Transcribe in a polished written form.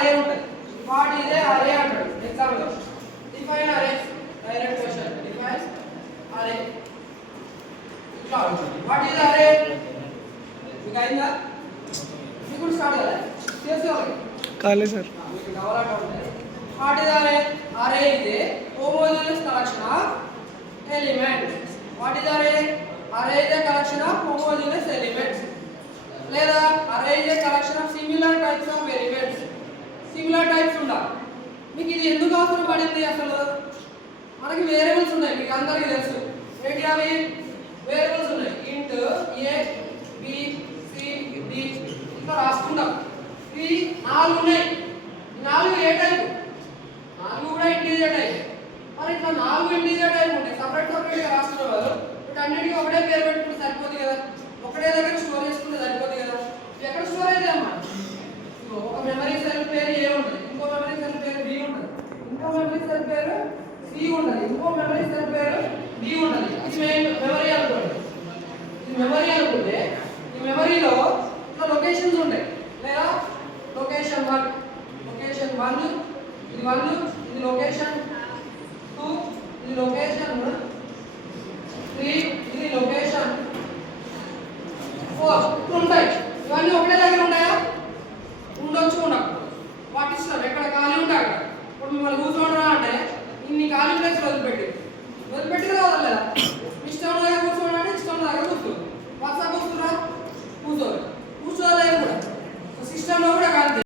అరే ఉంటుంది. What is a అరే అంటాడు ఎగ్జాంపుల్. డిఫైన్ అరే, డైరెక్ట్ క్వశ్చన్. డిఫైన్ అరే ఇట్లా ఉంటుంది. వాట్ ఈజ్ అరే మీకు అయిందా? మీకు కూడా స్టార్ట్ కదా చేసేవాళ్ళు కాలేదు సార్. మీకు డెవలప్ ఉంటుంది. వాట్ ఈజ్ అరే? అరే is a homogeneous collection of elements. What is array? Array is a collection of homogeneous elements. లేదా array is a collection of similar types of variables. Similar types ఉండాలి. మీకు ఇది ఎందుకు అవసరం పడింది? అసలు మనకి వేరియబుల్స్ ఉన్నాయి, మీకు అందరికీ తెలుసు. ఏంటి అవి? వేరియబుల్స్ ఉన్నాయి. int a b c d ఇట్లా రాసుకుంటాం. ఇవి 4 ఉన్నాయి. ఈ 4 ఏ టైప్? 4 కూడా ఇంటీజర్ టైప్. మరి ఇట్లా 4 ఇంటీజర్ టైప్ ఉంటాయి. సపరేట్ గా రాస్తున్న వాళ్ళు వీటన్నిటికీ ఒకటే పేరు పెట్టుకుంటే సరిపోదు కదా, ఒకటే దగ్గర స్టోర్ చేసుకుంటే సరిపోదు కదా. ఎక్కడ స్టోర్ అయితే అమ్మా, ఒక మెమరీ సెల్ పేరు ఏ ఉంటుంది, ఇంకో మెమరీ సెల్ పేరు బి ఉంటుంది, ఇంకో మెమరీ సెల్ పేరు సి ఉంటుంది, ఇంకో మెమరీ సెల్ పేరు డి ఉంటుంది. ఇది మెమరీ అనుకోండి. ఇది మెమరీ అనుకుంటే ఈ మెమరీలో ఇట్లా లొకేషన్స్ ఉంటాయి. లేదా లొకేషన్ 1, లొకేషన్ 1 ఇది 1, ఇది లొకేషన్ 2, ఇది లొకేషన్ 3, ఇది లొకేషన్ 4 ఉంటాయి. ఇవన్నీ ఒకటే దగ్గర ఉంటాయా? ఉండొచ్చు, ఉండవు.